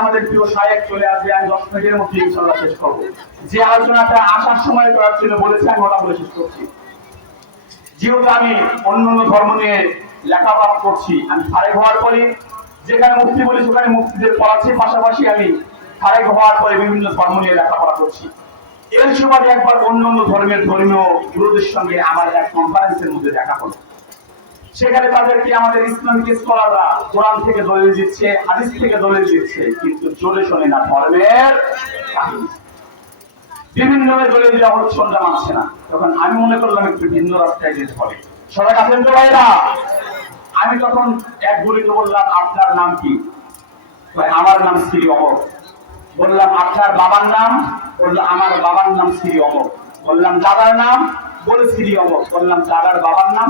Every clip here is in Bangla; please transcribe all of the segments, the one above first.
আমাদের প্রিয় সাহেব চলে আসবে, আমি দশ মিনিটের মধ্যে ইনশাল্লাহ শেষ করব। যে আলোচনাটা আসার সময় করার ছিল বলেছি, আমি ওটা বলে শেষ করছি। যেহেতু আমি অন্য অন্য ধর্ম নিয়ে করছি, আমি ফারেক হওয়ার পরে যেখানে মুক্তি মুক্তিদের পড়াচ্ছি, পাশাপাশি আমি ফারেক হওয়ার পরে বিভিন্ন ধর্ম নিয়ে লেখাপড়া করছি। এর সময় একবার অন্য অন্য ধর্মের ধর্মীয় গুরুদের সঙ্গে আমার এক কনফারেন্সের মধ্যে দেখা হলো। সেখানে তাদেরকে আমাদের ইসলামিক স্কলাররা কোরআন থেকে দলিল দিচ্ছে, হাদিস থেকে দলিল দিচ্ছে, কিন্তু চলে শোনে না ধর্মের বিভিন্ন দলিল দিলে আমার সন্ধ্যা মানছে না। তখন আমি মনে করলাম একটু ভিন্ন রাস্তায় যেতে হবে। সবাই আছেন তো ভাইরা আমি তখন এক গুলিতে বললাম, আপনার নাম কি? আমার নাম শ্রী অমর। বললাম, আপনার বাবার নাম? বলল, আমার বাবার নাম শ্রী অমর। বললাম, দাদার নাম? বলে, শ্রী অমর। বললাম, দাদার বাবার নাম?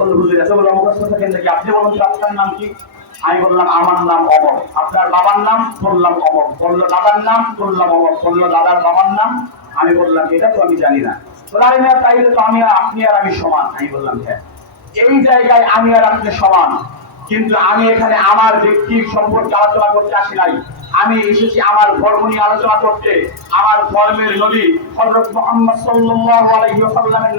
আপনি বলুন আপনার নাম কি? আমি বললাম আমার নাম অমর। আপনার বাবার নাম? বললাম অমর। বলল দাদার নাম? বললাম অমর। বলল দাদার বাবার নাম? আমি বললাম এটা তো আমি জানি না। বলে, তাইলে তো আমি আর আপনি আর আমি সমান। আমি বললাম হ্যাঁ। এই জায়গায় আমি আর আপনি সমান। কিন্তু আমি এখানে আমার ব্যক্তির সম্পর্কে আলোচনা করতে আসি নাই। আমি এসেছি আমার ধর্ম নিয়ে আলোচনা করতে। আমার ধর্মের নবী হযরত মুহাম্মদ সাল্লাল্লাহু আলাইহি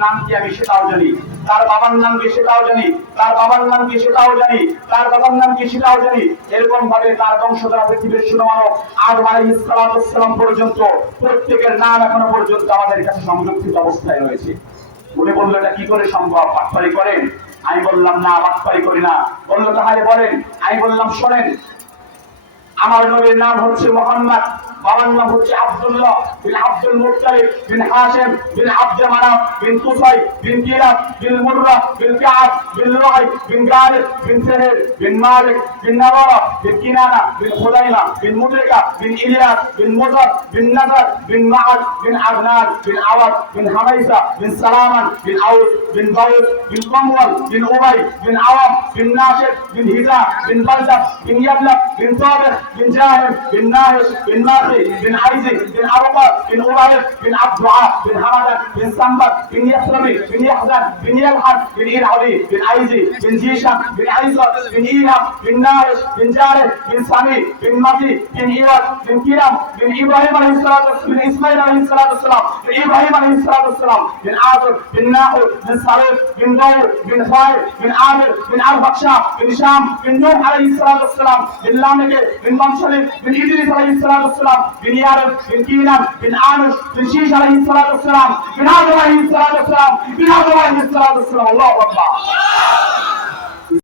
নাম কি আমি সেটাও জানি। তার বাবার নাম কি সেটাও জানি। তার বাবার নাম কি সেটাও জানি। তার বাবার নাম কি সেটাও জানি। এরকম ভাবে তার বংশধরা পৃথিবীর সুনমানব আদম আলাইহিস ওয়াসসালাম পর্যন্ত, প্রত্যেকের নাম এখনও পর্যন্ত আমাদের কাছে সংরক্ষিত অবস্থায় রয়েছে। উনি বলল, এটা কি করে সম্ভব? বাটপারি করেন? আমি বললাম, না, বাটপারি করি না। বলল, তাহলে বলেন। আমি বললাম, শোনেন আমার নবীর নাম হচ্ছে মোহাম্মদ বাবার নাম হচ্ছে Abdullah bin Abdul Muttalib bin Hashim bin Abd Manaf bin Qusai bin Kilab bin Murrah bin Kab bin Luay bin Ghalib bin Saher bin Malik bin Nawara bin Kinana bin Khuzaima bin Mudrika bin Ilyas bin Mudar bin Nizar bin Maad bin Adnan bin Awad bin Hamaisa bin Salaman bin Aus bin Baus বিন কমওয়াল বিন উবাই বিন আওয়াম বিন নাশিদ বিন হিজা বিন বালদা বিন ইয়াবলা বিন তাবিখ بن جاهر بن ناهش بن ماخي بن عايزي بن عروبه بن أبيض بن عبد دعاء بن هردة بن سنبك بن يحرمي بن يحزن بن يلحن بن إيل علي بن عايزي بن جيشم بن عيزة بن ايلا بن ناهش بن جاهر بن سامي بن مطي بن إيرد بن كيرم بن إبراهيم عليه الصلاة والسلام بن إسماعيل عليه الصلاة والسلام بن إبراهيم عليه الصلاة والسلام بن عاصر بن ناحور بن صليب بن دور بن خير بن عامر بن عرفقشة بن شام بن نوح عليه الصلاة والسلام بن لامكة بن منشلي بن إدريس عليه الصلاة والسلام بن يارب بن كينان بن عامر بن شيش عليه الصلاة والسلام بن آدم عليه الصلاة والسلام بن آدم عليه الصلاة والسلام. الله أكبر